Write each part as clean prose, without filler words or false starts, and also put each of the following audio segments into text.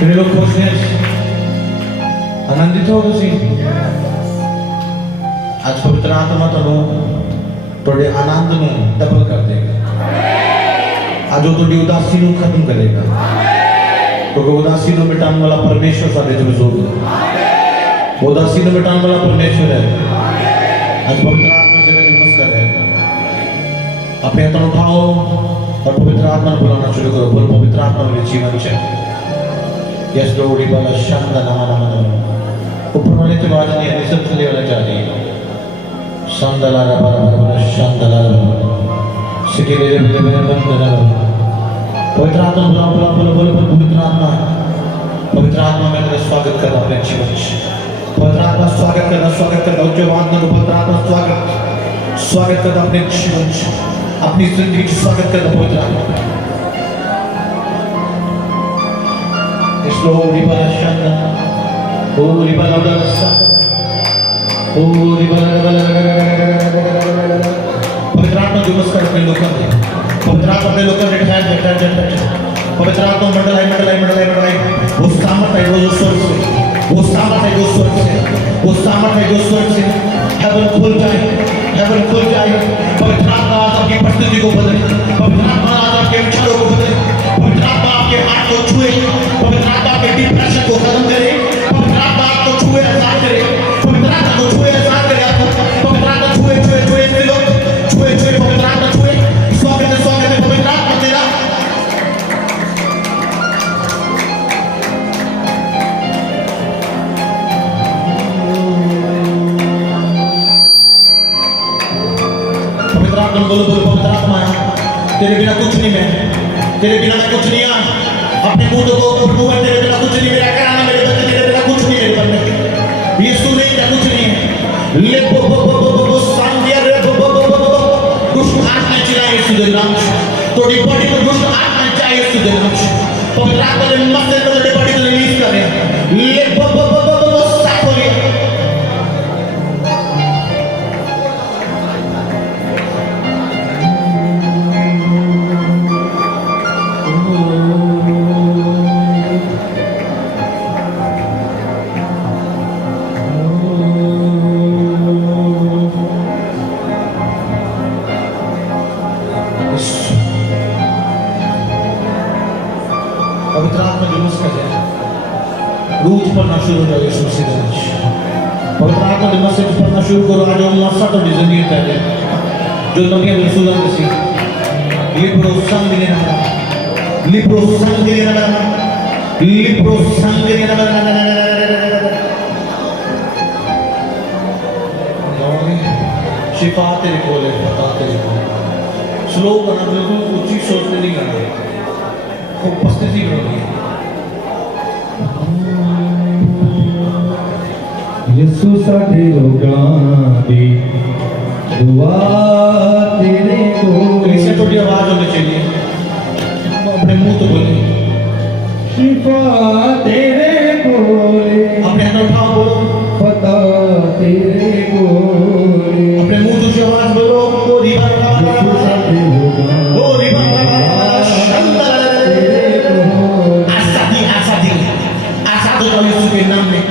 कितने लोग खुश हैं? आनंदित हो तुसी? आज पवित्र आत्मा तो थोड़े आनंद में डबल कर देगा। आज वो थोड़ी उदासी को खत्म करेगा। क्योंकि उदासी को मिटाने वाला परमेश्वर सारे जो जोर है। उदासी को मिटाने वाला परमेश्वर है। आज पवित्र आत्मा जगह निवास कर रहा है। अपने हाथ उठाओ और पवित्र आत्मा को बुलाना शुरू करो। बोल पवित्र आत्मा मेरे जीवन में यस लोड़ी वाला शांता नामा ऊपर वाले की आवाज नहीं है, निशब्द चले वाला चाह रही है। शांतला रबा रबा शांतला रबा सिटी ले ले बंद कर दो। पवित्र आत्मा बुलाओ बुलाओ बोलो बोलो पवित्र आत्मा में तेरा स्वागत कर अपने जीवन में। पवित्र आत्मा स्वागत करना जो बात ना पवित्र आत्मा स्वागत कर अपने जीवन में, अपनी जिंदगी में स्वागत करना पवित्र आत्मा। इसलो रिबा शांता ओ रिबा लौटा ओ रिबा पवित्र आत्मा जो नमस्कार अपने लोगों ने पवित्र आत्मा अपने लोगों ने ठहर पवित्र आत्मा मंडलाई वो सामर्थ है वो स्वर्ग से वो सामर्थ है वो स्वर्ग से वो सामर्थ है जो स्वर्ग से हेवन खुल जाए पवित्र आत्मा आज आपकी परिस्थिति को बदले पवित्र आत्मा आज आपके विचारों को बदले पवित्र आत्मा आपके हाथ को छुए पवित्र आत्मा आपके डिप्रेशन को खत्म करे पवित्र आत्मा आपको छुए आजाद करे पवित्र आत्मा को छुए आजाद करे आपको पवित्र आत्मा छुए पवित्र आत्मा छुए स्वागत है पवित्र आत्मा तेरा पवित्र आत्मा बोलो पवित्र आत्मा तेरे बिना कुछ नहीं मैं तेरे बिना मैं कुछ नहीं अपने मुंह को प्रभु है तेरे बिना कुछ नहीं मेरा कराना मेरे बंदे तेरे बिना कुछ नहीं मेरे बंदे यीशु नहीं क्या कुछ नहीं है ले बो सांगिया रे बो दुष्ट आत्मा चिल्लाए यीशु के नाम थोड़ी बॉडी में दुष्ट आत्मा चाहिए यीशु के नाम पवित्र आत्मा ने मस्ते तेरे बॉडी को रिलीज कर ले बो साकोरी पवित्र आत्मा जो मुस्का जाए रोज पढ़ना शुरू करो यीशु मसीह का नाम पवित्र आत्मा जो मैसेज पढ़ना शुरू करो आज हम मसा तो जिंदगी पहले जो नबी रसूलन सी लिब्रो संगने ना शिफा तेरे कोल है पता तेरे कोल स्लो करना बिल्कुल ऊंची सोच में नहीं करना उपस्थिति होगी यीशु साडे लोगां दी दुआ तेरे को इसे थोड़ी आवाज होनी चाहिए अपने मुंह तो बोले शिफा तेरे कोले अपने हाथ उठाओ बोलो पता तेरे कोले अपने मुंह से आवाज बोलो ओ रिबा यीशु साडे लोगां ओ रिबा आशा यीशु के नाम में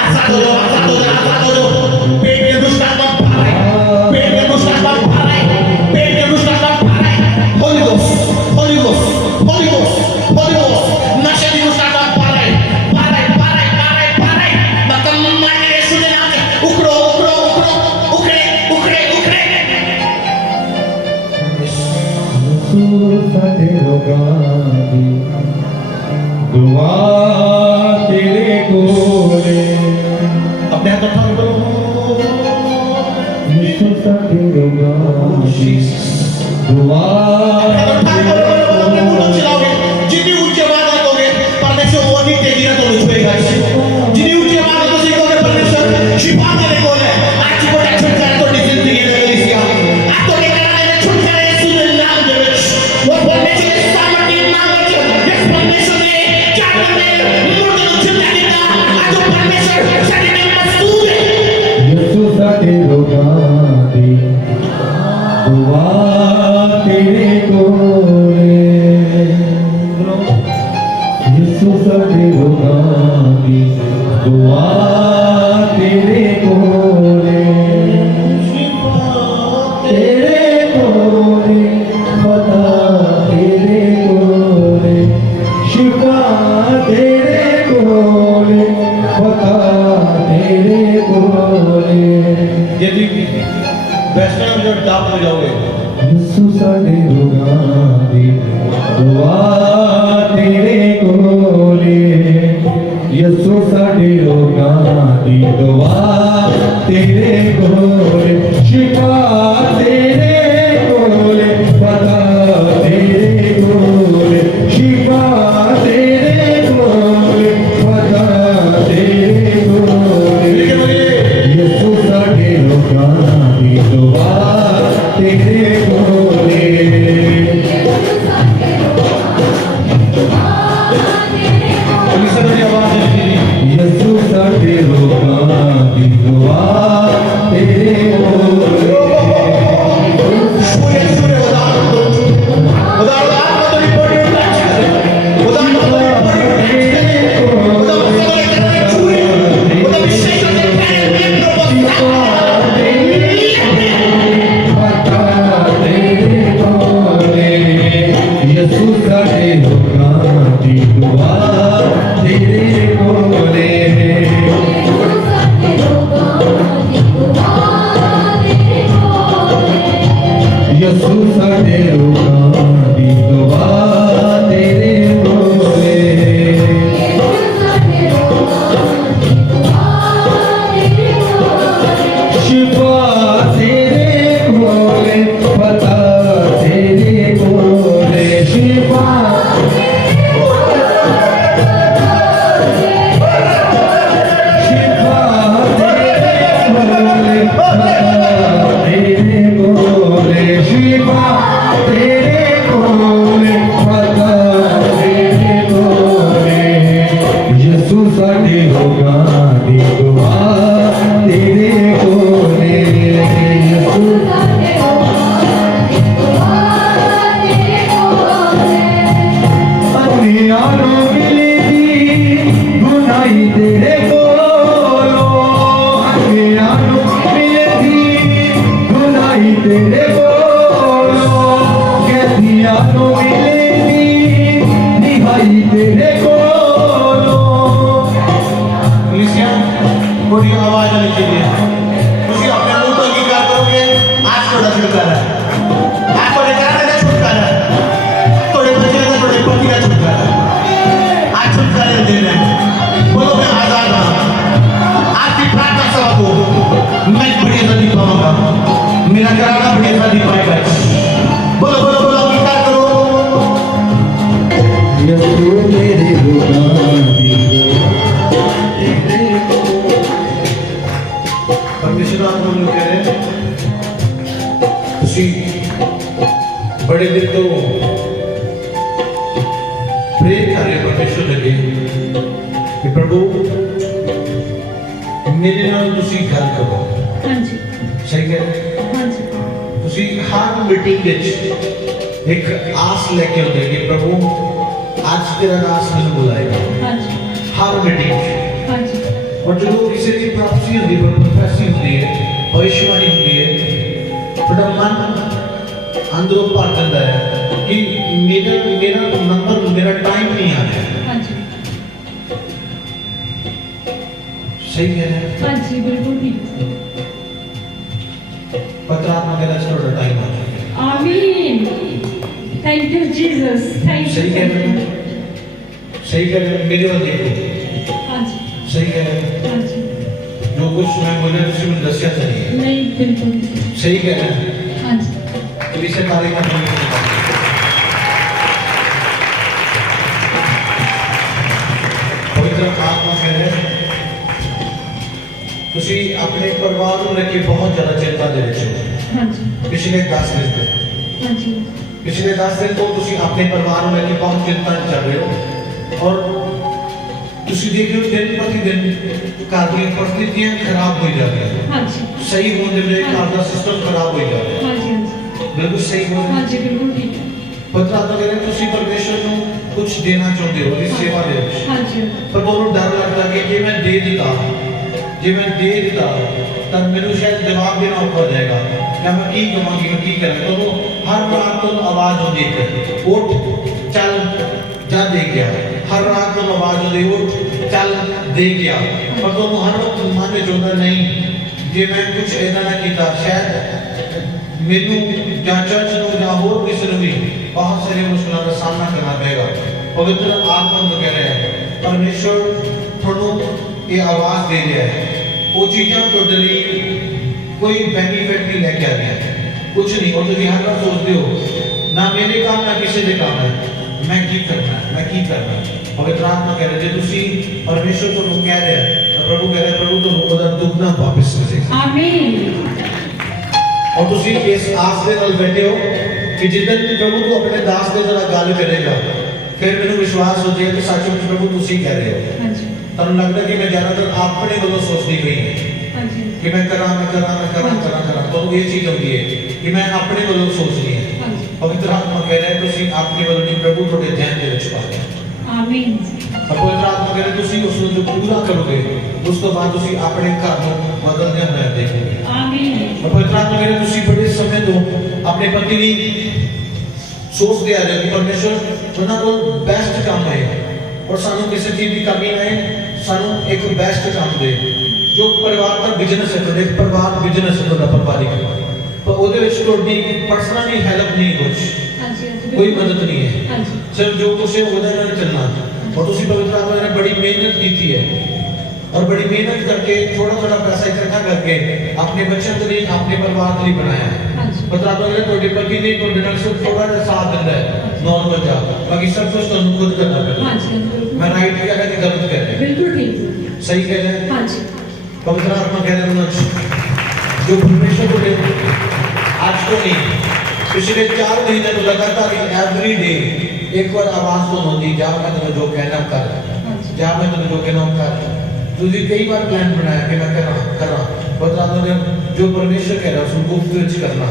आशा दो पेट में दुष्ट आत्मा भर रहा है पेट में दुष्ट आत्मा भर रहा है पेट में दुष्ट आत्मा भर रहा है होली गोस्ट नशे की दुष्ट आत्मा भर रहा है मतलब माने यीशु के नाम में उखड़ो उखड़े यीशु साडे लोगां दी दुआ तेरे कोले अपने हाथ उठा करो यीशु साडे लोगां दी दुआ जितनी ऊंची आवाज करोगे परमेश्वर वो नहीं तेजी ना तो छुएगा जितनी ऊंची आवाज तो सीखोगे परमेश्वर शिफा देने को है आज को छुटकारा तो जिंदगी में लेसिया आज तो कराने में छुटकारा यीशु के नाम दे वो परमेश्वर के सामर्थ्य नाम में इस परमेश्वर ने क्या करने मुर्दे को छुटा देगा आज तो परमेश्वर शरीर में मस्तूर है यीशु साडे लोगां दी दुआ तेरे कोले यीशु साडे लोगां दी दुआ तेरे कोले यसु साडे लोकां दी दुआ तेरे कोले शिफा तेरे कोले पता तेरे कोले शिफा तेरे कोले पता तेरे कोले यसु साडे लोकां दी दुआ तेरे कोले यसु साडे लोकां दी दुआ तेरे कोले यसु साडे लोकां दी दुआ तेरे कोले यसु साडे लोकां दी दुआ तेरे कोले शिफा तेरे कोले पता तेरे कोले शिफा शिफा तेरे कोले पता तेरे कोले शिफा तेरे कोले पता तेरे कोले यसु साडे लोकां दी दुआ तेरे कोले यसु अनियानो मिलेगी गुनाही तेरे कोलो अनियानो मिलेगी गुनाही तेरे कोलो कैदियानो मिलेगी निहाई तेरे कोलो कलीसिया थोड़ी आवाज आनी चाहिए ਤੁਸੀਂ ਆਪਣੇ ਮੂੰਹ ਤੋਂ ਕੀ ਕਰ ਦੋਗੇ आज ਤੁਹਾਡਾ ਛੁਟਕਾਰਾ ਹੈ आज ਤੁਹਾਡੇ ਘਰ ਦਾ ਛੁਟਕਾਰਾ ਹੈ ਤੁਹਾਡੇ ਬੱਚਿਆਂ ਦਾ ਤੁਹਾਡੇ ਪਤੀ ਦਾ ਛੁਟਕਾਰਾ है आज छुटकारे देना है बोलो मैं आजाद हूँ आज की प्रार्थना सभा को मैं बड़ी आजादी पाऊंगा मेरा घराना बड़ी आजादी पाएगा बोलो बोलो बोलो अंगीकार करो यसु तेरे लोकां दी परमेश्वर आत्मा ਨੂੰ कह रहे ਤੁਸੀਂ बड़े दिन तो प्रे कर रहे परमेश्वर लगे कि प्रभु मेरे नाल ਤੁਸੀਂ ਗੱਲ ਕਰੋ ਹਾਂਜੀ सही कह रहे ਹਾਂਜੀ ਤੁਸੀਂ हर मीटिंग ਵਿੱਚ एक आस लेके आते कि प्रभु आज तेरा दास ਮੈਨੂੰ बुलाएगा ਹਾਂਜੀ हर मीटिंग ਹਾਂਜੀ और जो किसी की प्राप्ति होती है प्रोफेसी होती है भविष्यवाणी होती है बड़ा मन अंदरों भर जाता है कि मेरा मेरा नंबर मेरा टाइम नहीं आ रहा है ਹਾਂਜੀ सही कह रहे हैं ਹਾਂਜੀ ਬਿਲਕੁਲ ਠੀਕ पत्र आत्मा कहता है थोड़ा टाइम आ चुका है आमीन थैंक यू जीसस थैंक सही यू कह रहे हैं सही कह रहे हैं मेरे वाल देखो ਹਾਂਜੀ सही कह रहे हैं ਹਾਂਜੀ जो कुछ मैं बोला तुझे मुझे दसिया चाहिए ਨਹੀਂ ਬਿਲਕੁਲ ਨਹੀਂ। सही कह रहे हैं ਹਾਂਜੀ तो इसे तारीख में पवित्र आत्मा कह रहे हैं ਤੁਸੀਂ ਆਪਣੇ ਪਰਿਵਾਰ ਨੂੰ ਲੈ ਕੇ ਬਹੁਤ ਜ਼ਿਆਦਾ ਚਿੰਤਾ ਦੇ ਵਿੱਚ ਹੋ ਹਾਂਜੀ ਪਿਛਲੇ 10 ਦਿਨ ਤੋਂ ਹਾਂਜੀ ਪਿਛਲੇ 10 ਦਿਨ ਤੋਂ ਤੁਸੀਂ ਆਪਣੇ ਪਰਿਵਾਰ ਨੂੰ ਲੈ ਕੇ ਬਹੁਤ ਚਿੰਤਾ 'ਚ ਚੱਲ ਰਹੇ ਹੋ ਔਰ ਤੁਸੀਂ ਦੇਖ ਰਹੇ ਹੋ ਦਿਨ ਪ੍ਰਤੀ ਦਿਨ ਘਰ ਦੀਆਂ परिस्थितियां खराब हो जा रही हैं ਹਾਂਜੀ सही होने में घर का सिस्टम खराब हो जा रहा है ਹਾਂਜੀ ਹਾਂਜੀ बिल्कुल सही बोल रहे हैं ਹਾਂਜੀ ਬਿਲਕੁਲ ਠੀਕ ਹੈ पत्र आत्मा कह रहे हैं ਤੁਸੀਂ परमेश्वर ਨੂੰ ਕੁਝ ਦੇਣਾ ਚਾਹੁੰਦੇ ਹੋ ਇਸ ਸੇਵਾ ਦੇ ਵਿੱਚ ਹਾਂਜੀ पर ਤੁਹਾਨੂੰ ਡਰ ਲੱਗਦਾ ਕਿ ਜੇ ਮੈਂ ਦੇ ਦਿੱਤਾ ਤਾਂ ਮੈਨੂੰ ਸ਼ਾਇਦ ਜਵਾਬ ਦੇਣਾ ਔਖਾ ਹੋ ਜਾਏਗਾ ਕਿ ਮੈਂ ਕੀ ਕਵਾਂਗੀ ਮੈਂ ਕੀ ਕਰਾਂ ਤੁਹਾਨੂੰ ਹਰ ਰਾਤ ਤੋਂ ਆਵਾਜ਼ ਆਉਂਦੀ ਹੈ ਉੱਠ ਚੱਲ ਜਾ ਦੇ ਗਿਆ ਹਰ ਰਾਤ ਤੋਂ ਆਵਾਜ਼ ਆਉਂਦੀ ਉੱਠ ਚੱਲ ਦੇ ਗਿਆ ਪਰ ਤੁਹਾਨੂੰ ਹਰ ਵਕਤ ਮਨ ਵਿੱਚ ਹੁੰਦਾ ਨਹੀਂ ਜੇ ਮੈਂ ਕੁਝ ਇਦਾਂ ਨਾ ਕੀਤਾ ਸ਼ਾਇਦ ਮੈਨੂੰ ਜਾਂ ਚਰਚ ਨੂੰ ਜਾਂ ਹੋਰ ਕਿਸੇ ਨੂੰ ਵੀ सारी मुश्किलों का सामना करना पड़ेगा। पवित्र आत्मा तो कह रहे हैं परमेश्वर थोड़ू ये आवाज दे रहा है, वो चीज़ें टोटली कोई बेनिफिट नहीं लेके आ रही है, कुछ नहीं। और तुम हर बार सोचते हो ना मेरे काम ना किसी के काम है, मैं की करना है, मैं की करना है। पवित्र आत्मा कह रहे थे तुसी परमेश्वर तो कह रहे हैं, प्रभु कह रहे हैं प्रभु तो ओदा दुगना वापस करेगा। आमीन। और तुसी इस आस दे नाल बैठे हो कि जिस दिन प्रभु को अपने दास दे जरा गल करेगा, फिर मैंने विश्वास हो जाए कि सच में प्रभु तुसी कह रहे हो। हाँ जी। तब लगता कि मैं ज्यादातर अपने वालों सोचती गई है हाँ जी। कि मैं करा तो ये चीज होती है कि मैं अपने वालों सोचनी है। हाँ जी। पवित्र आत्मा कह रहे हैं तुसी अपने वालों नहीं, प्रभु थोड़े ध्यान दे विच पा गया। आमीन। और पवित्र आत्मा कह रहे तुसी उसको जो पूरा करोगे उस तो बाद तुसी अपने घर को बदलने में देखोगे। आमीन। और पवित्र आत्मा कह रहे तुसी बड़े समय तो अपने पति की सोच दे आ रहे कि परमेश्वर उन्हां को बेस्ट काम है और सानू किसी चीज की कमी ना है, सानू एक बेस्ट काम दे जो परिवार का बिजनेस है, तो परिवार बिजनेस है तो परिवारिक तो ਉਹਦੇ ਵਿੱਚ ਤੁਹਾਡੀ ਪਰਸਨਲੀ ਹੈਲਪ ਨਹੀਂ ਕੁਝ, कोई मदद नहीं है, सिर्फ जो कुछ है ਉਹਦੇ ਨਾਲ ਚੱਲਣਾ। और ਤੁਸੀਂ पवित्र आत्मा ने बड़ी मेहनत की थी है और बड़ी मेहनत करके थोड़ा थोड़ा पैसा इकट्ठा करके अपने बच्चों के लिए अपने परिवार के लिए बनाया है। पवित्र आत्मा ने ਤੁਹਾਡੇ ਪਤੀ ਨੇ ਤੁਹਾਡੇ ਨਾਲ ਸਿਰਫ थोड़ा सा साथ ਦਿੰਦਾ है नॉर्मल जा, बाकी सब कुछ ਤੁਹਾਨੂੰ खुद करना पड़ेगा। मैं राइट कह रहा कि गलत कह रहा है? बिल्कुल ठीक, सही कह रहे हैं। हाँ जी। पवित्र आत्मा कह रहे हैं जो परमेश्वर को आज तो नहीं पिछले 4 महीने तो लगातार एवरी डे एक बार आवाज तो होती जा मैं तुम्हें जो कहना कर, जा मैं तुम्हें जो कहना कर। तुझे कई बार प्लान बनाया कि मैं करा पवित्र आत्मा ने जो परमेश्वर कह रहा है उसको गुप्त करना,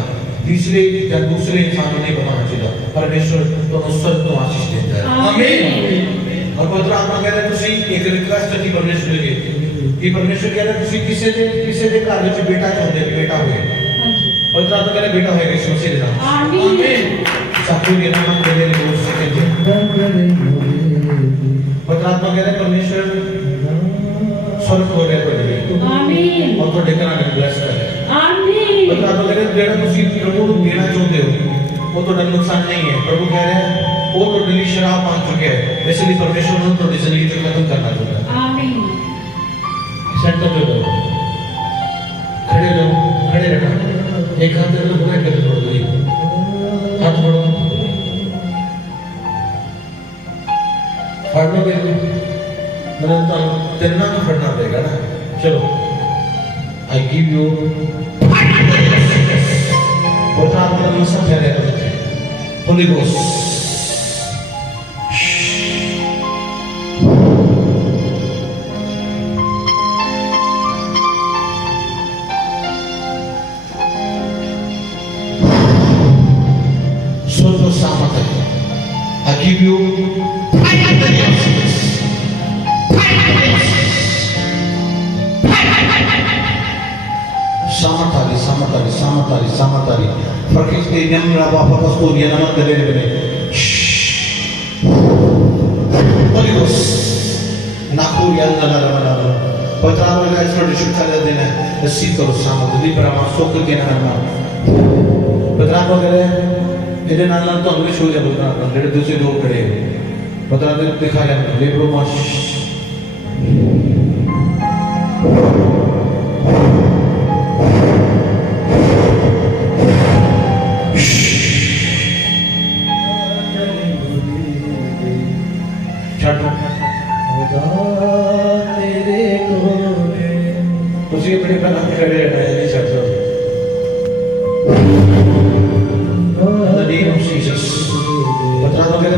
तीसरे या दूसरे इंसान नहीं बनाना चाहिए। परमेश्वर तो स्वर्ग तो आशीष देता है। आमीन। और पवित्र आत्मा कह रहा है तुसी एक रिक्वेस्ट की परमेश्वर के कि परमेश्वर कह रहा है तुसी किसी के घर में बेटा चाहते कि बेटा होए, पवित्र आत्मा कह रहा है बेटा होएगा यीशु मसीह के नाम। आमीन। साथियों के नाम में मेरे दोस्त से पवित्र आत्मा कह रहा है परमेश्वर स्वर्ग हो गया तो लिए आमीन और तो देखना है ब्लेस करे आमीन। पवित्र आत्मा कह रहा है जेड़ा तुसी प्रभु को देना चाहते हो वो तो नुकसान नहीं है। प्रभु कह रहे हैं वो तो दिली शराब मान चुके हैं, इसलिए परमेश्वर ने तो जिंदगी को खत्म करना चाहता है। आमीन। सेंटर पे रहो, खड़े रहना, एक हाथ से बुरा कर छोड़ दो, हाथ बढ़ो, फड़ना भी मैंने तो तेरना भी फड़ना पड़ेगा ना। चलो आई गिव यू पवित्र आत्मा ने सब कह रहे हैं Holi ghost I give you samatari perché teniamo la papa storia nama delle bene Holy Ghost naku yan nala patrano la isro shukala dena si karo samat di brahma sok dena nama patrano kare ਇਹਦੇ ਨਾਲ ਨਾਲ ਤੁਹਾਨੂੰ ਵੀ show ਜਾ ਬੋਲਣਾ ਜਿਹੜੇ ਦੂਸਰੇ ਲੋਕ ਖੜੇ ਪਤਾ ਨਹੀਂ ਦਿਖਾ ਰਿਹਾ ਲੇਬਰੋ ਮਾਸ਼ ਛੱਡੋ ਤੇਰੇ ਕੋਲੇ ਤੁਸੀਂ ਆਪਣੇ ਘਰਾਂ ਤੇ ਖੜੇ ਰਹਿਣਾ ਨਹੀਂ ਛੱਡੋ।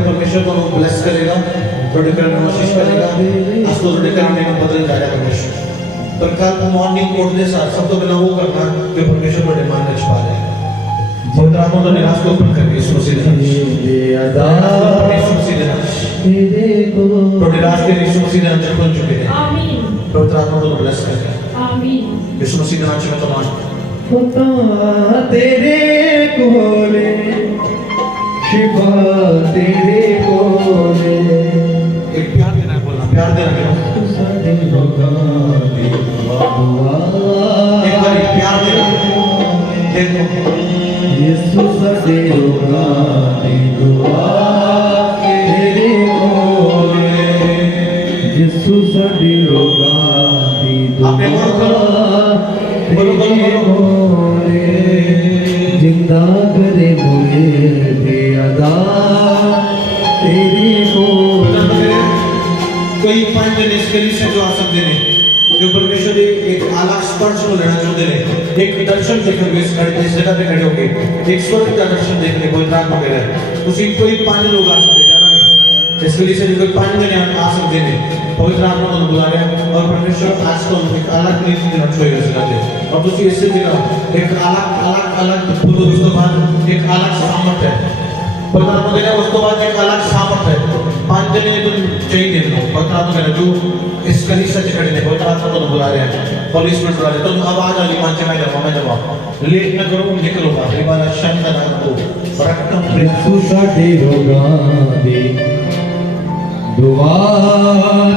परमेश्वर को ब्लेस करेगा, थोड़े कर कोशिश करेगा, आज तो थोड़े करने में बदल जाएगा परमेश्वर। पर कल मॉर्निंग उठने साथ सब तो बिना वो करना जो परमेश्वर बड़े मान रच पा रहे हैं। पवित्र आत्मा तो निराश को ओपन करके यीशु मसीह तो निराश के यीशु मसीह ने अंदर खोल चुके हैं। आमीन। पवित्र आत्मा को ब्लेस करेगा। आमीन। यीशु मसीह के नाम में तमाम तेरे कोले शिफा तेरे कोले एक प्यार देना बोलना, प्यार देना एक बार प्यार देना देखो यीशु सदे रोगा दी दुआ कोई 5 दिन इस कलीसिया जो आ सकते हैं जो परमेश्वर के एक अलग स्पर्श को लेना चाहते हैं, एक दर्शन देखने इस जगह पे खड़े होके एक स्वर्ग का दर्शन देखने को इतना हो गया उसी कोई 5 लोग आ सकते हैं जाना नहीं इस कलीसिया जो कोई 5 दिन आ सकते हैं पवित्र आत्मा को बुला रहे हैं और परमेश्वर आज को एक अलग नीति देना चाहिए इस जगह और दूसरी इससे दिखा एक अलग पूर्व उस बाद एक अलग सामर्थ्य है पवित्र आत्मा देना उस बाद एक अलग सामर्थ्य है 5 दिन ये तो चाहिए दिन लो पवित्र आत्मा कहना जो इस कलीसिया से खड़े हैं पवित्र आत्मा को बुला रहे हैं होली स्पिरिट बुला रहे हैं तो अब आज वाली 5 मैं जवाब लेट न करो निकलो बाहर वाला शब्द ना को बरकतम यीशु साडे रोगां दी दुआ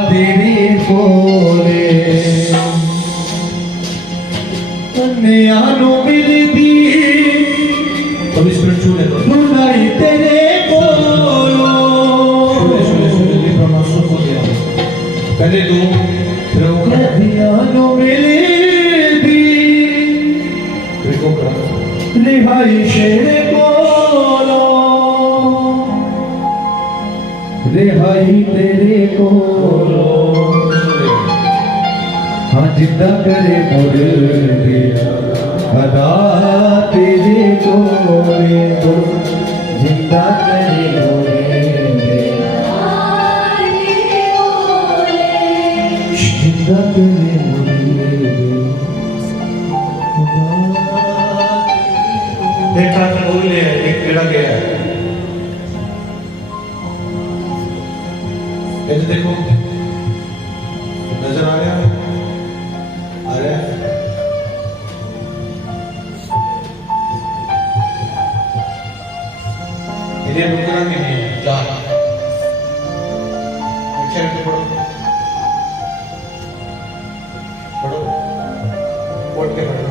तेरी कोले कन्या नु मिलदी होली स्पिरिट छू ले दुनाई तेरे कोलो सुने लिब्रो सुन दिया पहले तू फिर वो कन्या नु मिलदी देखो कर रिहाई शेरे कोलो रिहाई तेरे कोलो हाँ जिंदा करे मोड़ दिया अदा तेरे कोले तो जिंदा करे मोड़ जिंदा करे एक हाथ में वो ले एक गिरा गया है ये देखो नजर आ रहा है इधर रुकना नहीं है चार अच्छा करके पढ़ो पढ़ो पढ़ के पढ़ो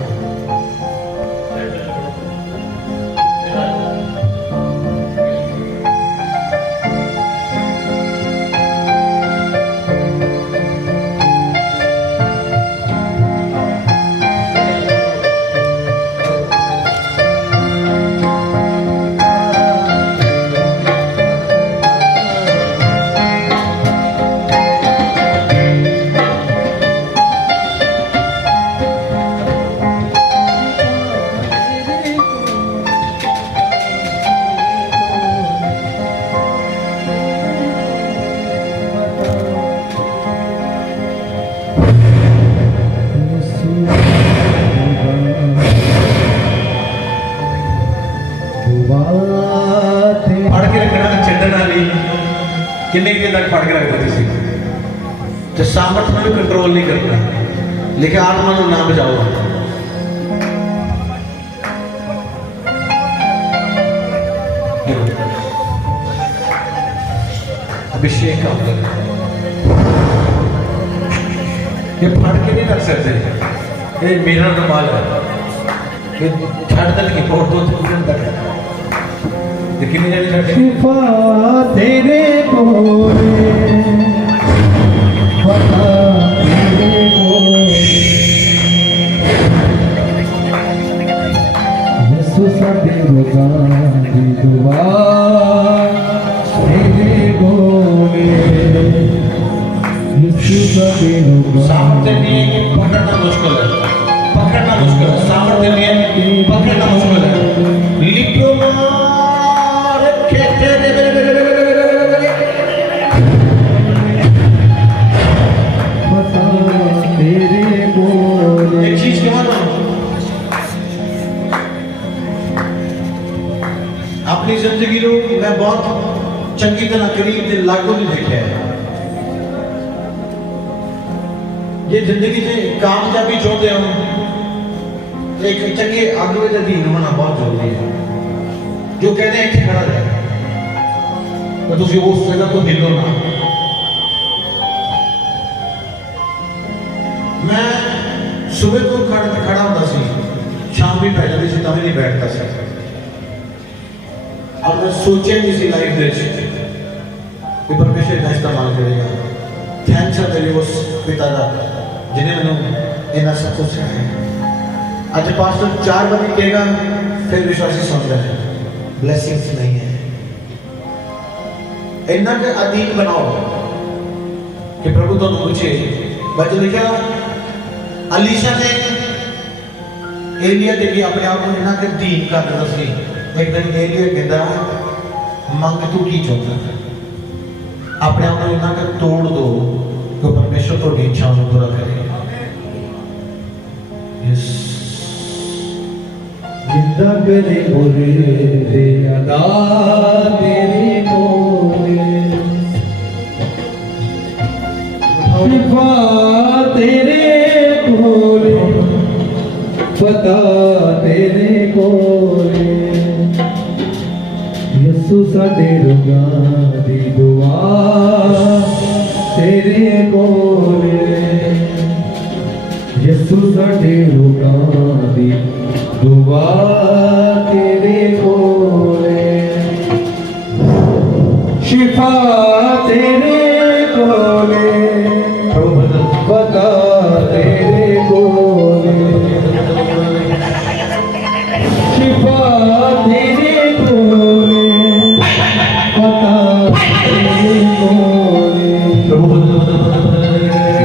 किन्ने के तक फड़ के रख देती सी तो सामर्थ में भी कंट्रोल नहीं करना लेकिन आत्मा को ना बचाओ अभिषेक का ये फड़ के नहीं रख सकते ये मेरा कमाल है ये छड़ तक की फोड़ दो तक है लेकिन ये शिफा तेरे कोले पता तेरे कोले यीशु साडे रोगां दी दुआ तेरे कोले यीशु साडे रोगां सामर्थ्य नहीं है कि पकड़ना मुश्किल है सामर्थ्य नहीं है पकड़ना मुश्किल है लिप्रो एक चीज के मानो अपनी जिंदगी लो मैं बहुत चंगी तरह करीब से लागू नहीं देखे है ये जिंदगी से कामयाबी चाहते हो एक चंगे आगे के अधीन होना बहुत जरूरी है जो कहते हैं कि खड़ा रहे तो तुझे वो जगह को हिलो ना मैं सुबह को खड़ा होता सी शाम भी पै जाती सी तभी नहीं बैठता सी और मैं सोचे नहीं सी लाइफ दे कि परमेश्वर का इस्तेमाल करेगा थैंक्स है तेरे उस पिता का जिन्हें मैंने इतना सब कुछ सिखाया आज पास्टर 4 बार कहेगा फिर विश्वासी समझ रहे हैं ब्लेसिंग्स नहीं है इन्ना के अधीन बनाओ कि प्रभु तो पूछे मैं जो लिखा अलीशा ने एलिया दे के अपने आप को इन्ना के दीन कर दिया सी एक दिन एलिया कहता मंग तू की चाहता है अपने आप को इन्ना के तोड़ दो तो परमेश्वर तो इच्छा को पूरा करेगा यस जिंदा करे बोले रे अदा तेरे बोले शिफा तेरे बोले पता तेरे बोले यसु साडे रोगां दी दुआ तेरे बोले यसु साडे रोगां दी दुआ तेरे कोले शिफा तेरे कोले पता तेरे कोले शिफा तेरे कोले पता तेरे कोले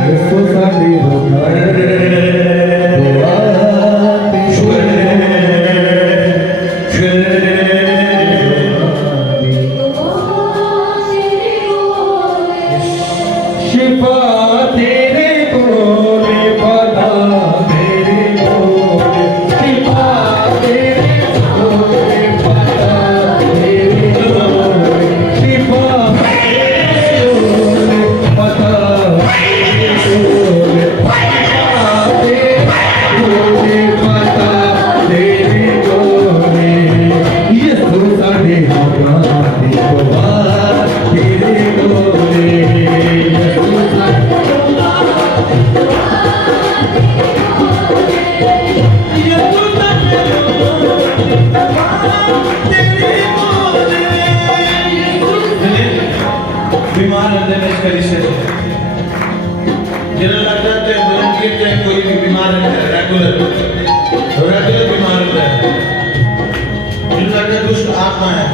यीशु साडी शिफा तेरे कोले पता तेरे कोले शिफा तेरे कोले पता तेरे कोले शिफा तेरे कोले पता तेरे कोले पता तेरे कोले यीशु साडे रोगां दी दुआ तेरे कोले बीमार रहते हैं इसका रिश्ते जिन्हें लगता है वॉलंटियर चाहे कोई भी बीमार रहता है रेगुलर बीमार रहता है जिन्हें लगता है दुष्ट आत्मा है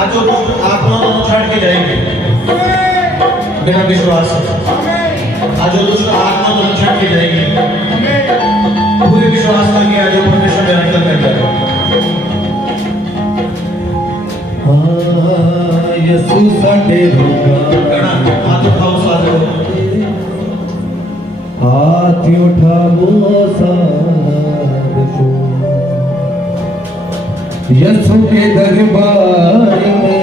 आज वो दुष्ट आत्मा दोनों छाड़ के जाएंगे बिना विश्वास आज वो दुष्ट आत्मा दोनों छाड़ के जाएंगे पूरे विश्वास करके आज वो परमेश्वर में अंतर कर जाएगा यसु साडे रोगां हाथ उठाओ सारे हाथ उठाओ सारे यसु के दरबार में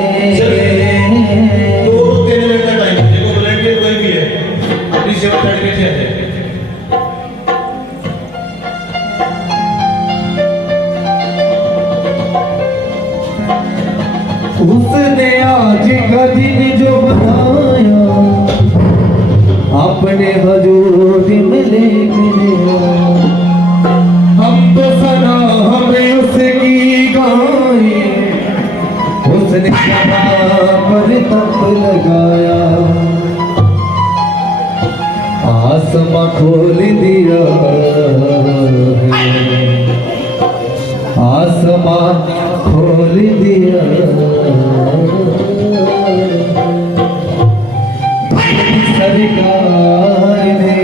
2-3 मिनट का टाइम देखो वॉलंटियर कोई भी है अपनी सेवा करके थे उसने आज का दिन जो बनाया अपने हजूर में लेके गया हम तो सना हमें उसकी गाए उसने सना पर तप लगाया आसमां खोल दिया है आसमां खोल दिया सरकार ने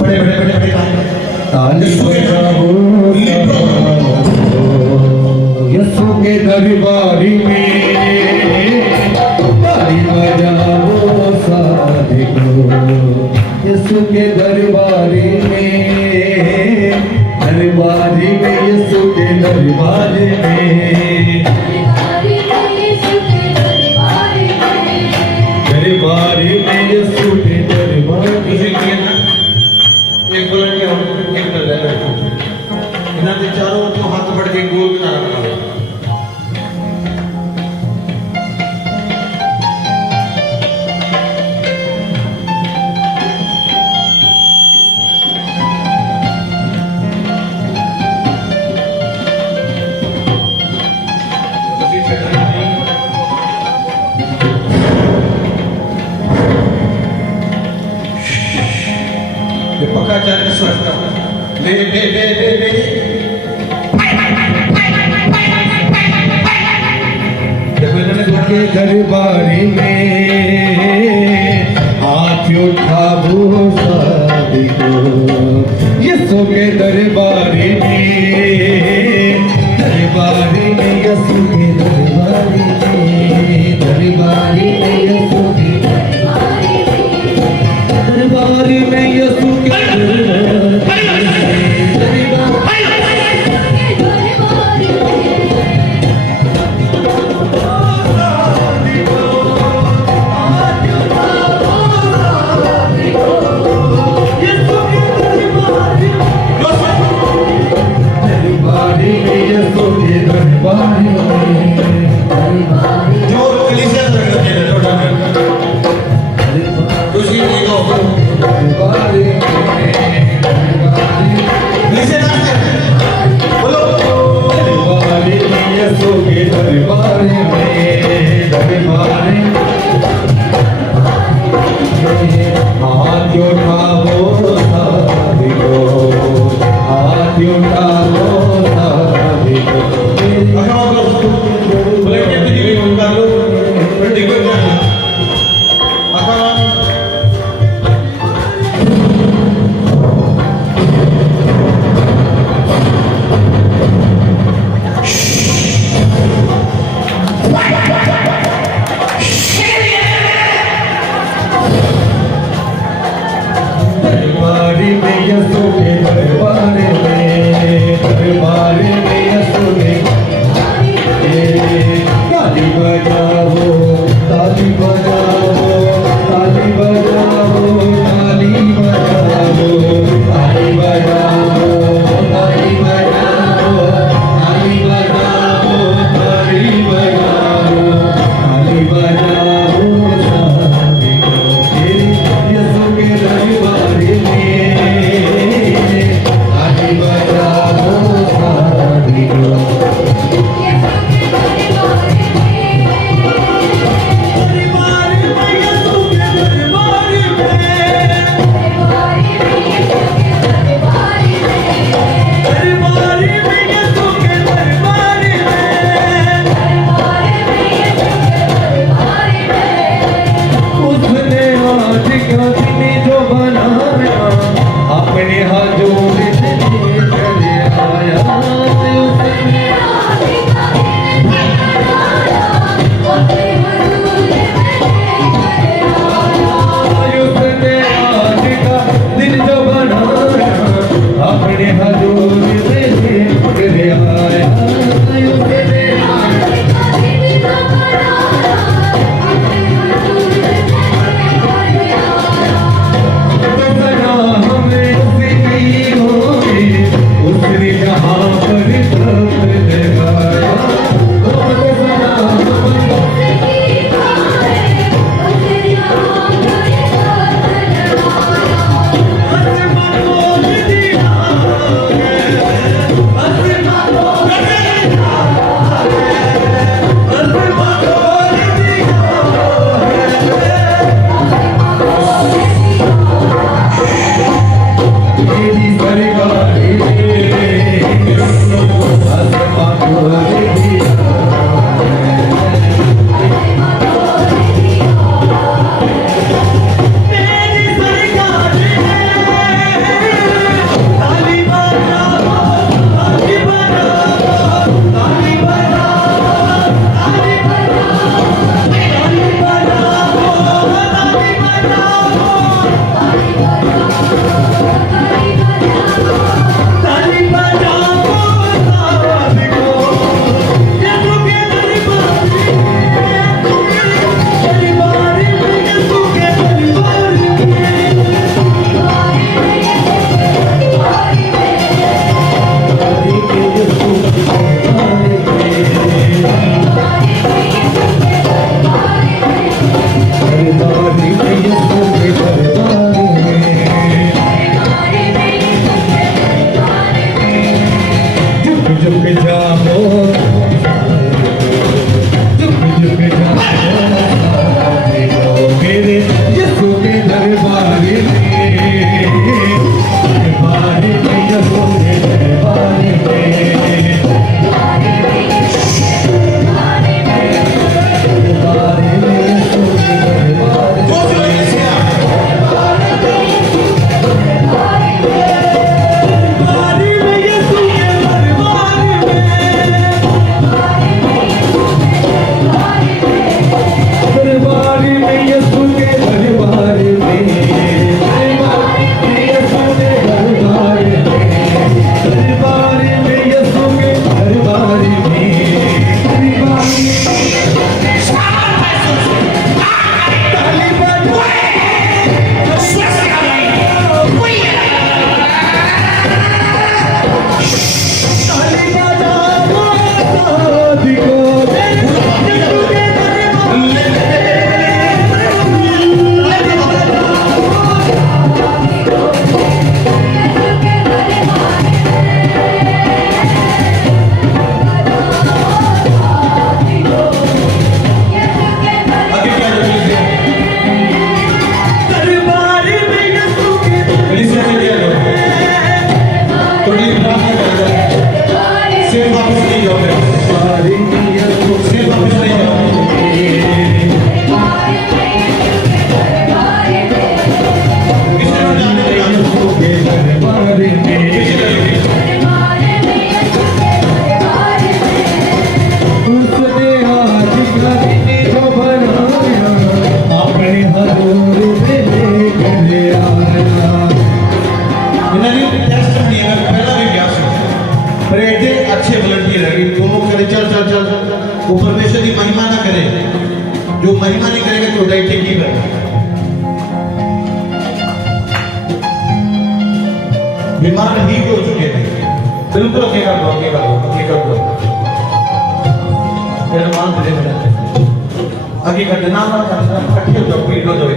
बड़े ताली बजाओ यसु के दरबार में ताली बजाओ सारे को यसु के दरबार में यसु के दरबार में दरबार में यसु के दरबार म्यूजिक किया ना एक वॉलंटियर एक कर रहा है इन्होंने चारों को हाथ बढ़ के गोल बना रखा है पक्का चरण स्वस्थ ले ले ले ले ले देखो इन्होंने के दरबारी में हाथ उठाओ सभी को, यीशु के दरबारी में यीशु के दरबारी में यीशु के दरबारी में यीशु के जोर कलीसिया से करके दे थोड़ा खुशी नहीं हो कलीसिया नाच बोलो दरबारी में यीशु के दरबारी में हाथ उठाओ सभी को, हाथ उठाओ सभी को। बोले क्या तुझे भी उनका लो ठीक हो जाए अखाड़ा दरबारी में यीशु के दरबारी में यीशु के ताली बजाओ ताली बजाओ ताली बजाओ ताली बजाओ ताली बजाओ ताली बजाओ ताली बजाओ ताली बजाओ ताली बजाओ सभी को, यीशु के दरबारी में वो परमेश्वर की महिमा ना करे। जो महिमा नहीं करेगा तो ठीक ही करेगा। बीमार ही हो चुके हैं, बिल्कुल आगे कर दो, आगे कर दो, आगे कर दो। मेरा मान दे मेरा आगे कर देना, ना करना, इकट्ठे हो जाओ, पीट हो जाओ।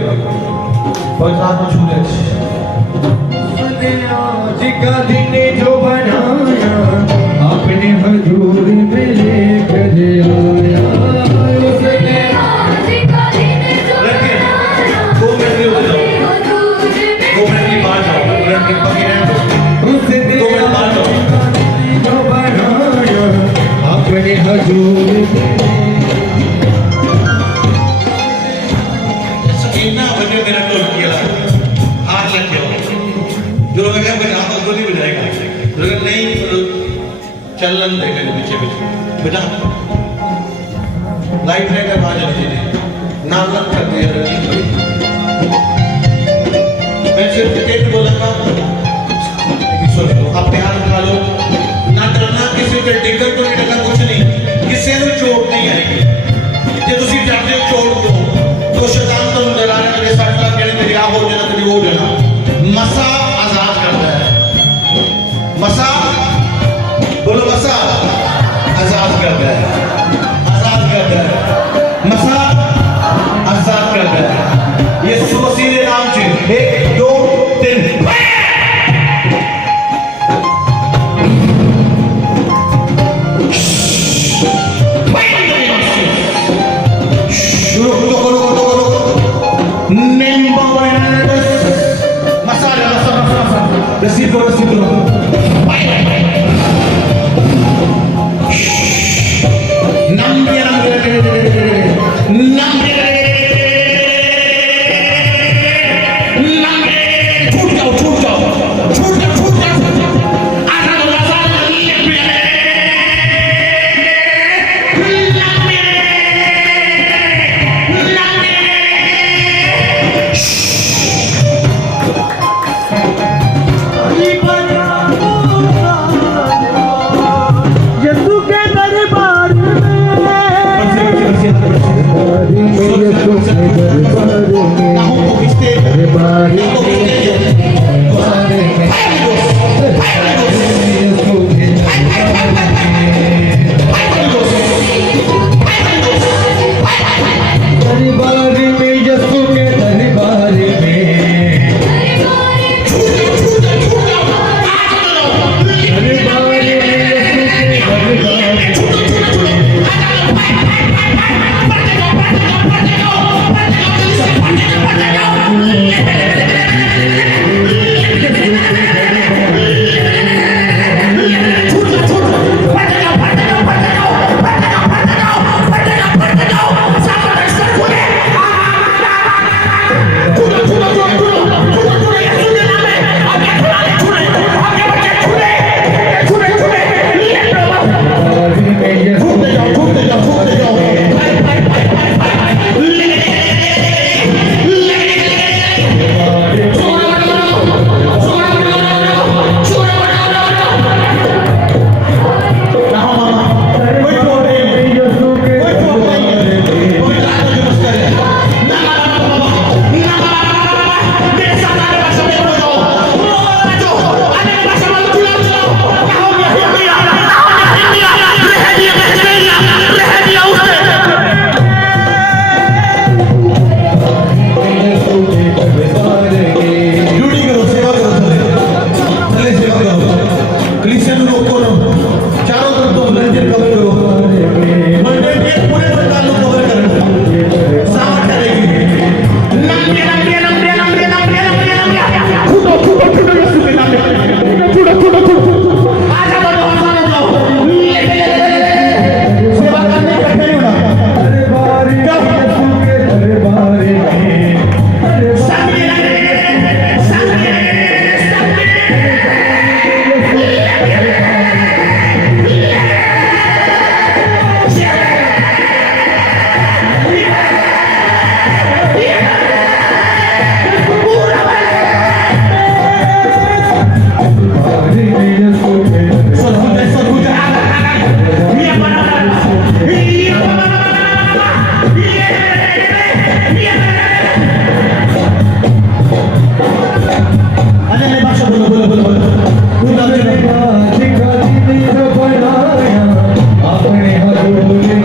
बहुत रात में छू ले आज का दिन जो बनाया अपने हजूर में लेकर आया, उसने आज का दिन जो बनाया 2 मिनट में हो जाओ, 2 मिनट की बात जाओ, 2 मिनट की बाकी है, उसने 2 मिनट बाद जाओ। जो बनाया अपने हजूर में इतना बजे मेरा टोल किया हाथ लग गया। जो लोग क्या बजा तो नहीं बजाएगा, लेकिन नहीं चलन देगा पीछे पीछे बजा लाइट रहेगा बाहर जाने चाहिए नाम लग कर दिया। मैं सिर्फ टेट बोलूंगा, सोच लो अपने हाथ उठा लो, ना डरना किसी से, डिगर को नहीं डरना, कुछ नहीं, किसी को चोट नहीं आएगी। जे तुसी डरते हो चोट को तो शैतान तुम डराने के लिए सटला कहने तेरी आ हो जाना, तेरी वो जाना। मसा आजाद करता है, मसा बोलो, मसा आजाद करता है, आजाद करता है, मसा आजाद करता है। ये सुबह नाम से 1 2 3 Recibro. छूट जाओ। यीशु के दरबार में अन्य भाषा बोलो बोलो बोलो बोलो अपने हजूर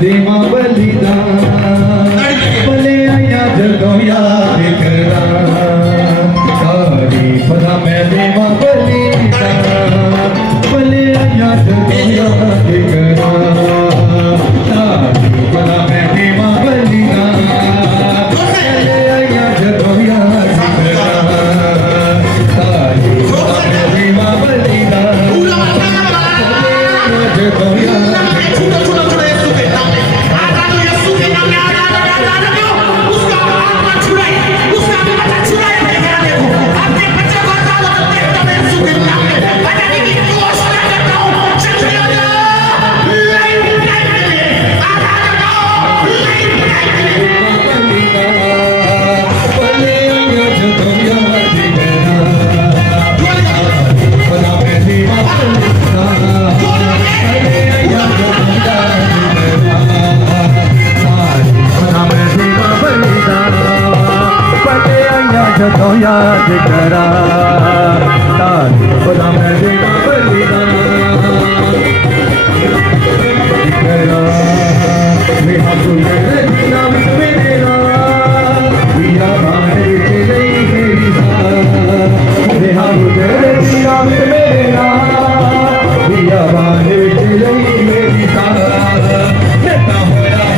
देवा बलिदान भले आया जदों याद करा तारीफ दा मैं देवा बलिदान भले आया जदों याद करा तारीफ दा मैं देवा बलिदान भले आया जदों याद करा तारीफ दा मैं देवा बलिदान भले आया जदों याद जदों याद करा तारीफ दा मैं देवा बलिदान करा मेरा गुज़र जीना विच मेरे नाल पिया बाणे विच नहीं मेरी साथ मेरा गुज़र जीना विच मेरे नाल पिया बाणे विच नहीं मेरी साथ कहता होया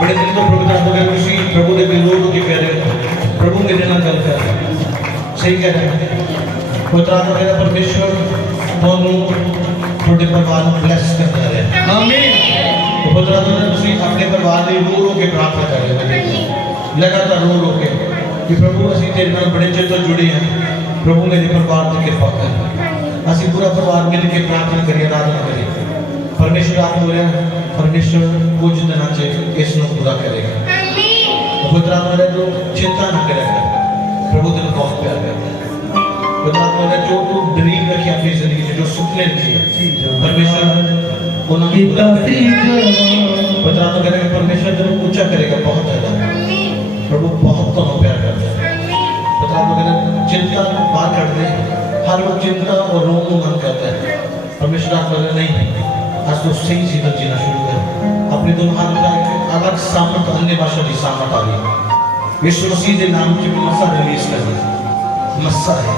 बड़े दिन तो प्रभु के लोग की कह रहे प्रभु मेरे नाल गल कर सही कह रहे पुत्र मेरा परमेश्वर दोनों थोड़े परिवार को ब्लेस करता रहे आमीन तो पुत्र अपने परिवार के रो रो के प्रार्थना कर रहे लगातार रो रो के कि प्रभु असि तेरे नाल बड़े चिर तो जुड़े हैं प्रभु मेरे परिवार की कृपा कर ਅਸੀਂ ਪੂਰਾ ਪਰਿਵਾਰ ਮਿਲ ਕੇ ਪ੍ਰਾਰਥਨਾ ਕਰੀਏ, ਆਰਾਧਨਾ ਕਰੀਏ। ਪਰਮੇਸ਼ਰ ਆਪ ਬੋਲਿਆ, ਪਰਮੇਸ਼ਰ ਕੁਝ ਦਿਨਾਂ 'ਚ ਇਸ ਨੂੰ ਪੂਰਾ ਕਰੇਗਾ। ਪਵਿੱਤਰ ਆਤਮਾ ਨੇ ਜੋ ਚਿੰਤਾ ਨਾ ਕਰਿਆ ਕਰ, ਪ੍ਰਭੂ ਤੈਨੂੰ ਬਹੁਤ ਪਿਆਰ ਕਰਦਾ ਹੈ। ਪਵਿੱਤਰ ਆਤਮਾ ਨੇ ਜੋ ਤੂੰ ਡਰੀਮ ਰੱਖਿਆ ਆਪਣੀ ਜ਼ਿੰਦਗੀ 'ਚ, ਜੋ ਸੁਪਨੇ ਰੱਖੇ, ਪਰਮੇਸ਼ਰ ਉਹਨਾਂ ਨੂੰ ਪੂਰਾ ਕਰੇਗਾ। ਪਵਿੱਤਰ ਆਤਮਾ ਕਹਿੰਦਾ ਕਿ ਪਰਮੇਸ਼ਰ ਤੈਨੂੰ ਉੱਚਾ ਕਰੇਗਾ ਬਹੁਤ ਜ਼ਿਆਦਾ। ਪ੍ਰਭੂ ਬਹੁਤ ਤੁਹਾਨੂੰ ਪਿਆਰ ਕਰਦਾ ਹੈ। ਪਵਿੱਤਰ ਆਤਮਾ ਕਹਿੰਦਾ चिंता बाहर कर दे, हर वक्त चिंता और रोग को मन करता है। परमेश्वर आप बोले नहीं, आज तो सही जीवन जीना शुरू कर। अपने दोनों हाथ उठा के अलग सामर्थ, अन्य भाषा की सामर्थ आ गई। यीशु मसीह के नाम से मसा रिलीज कर दे, मसा है।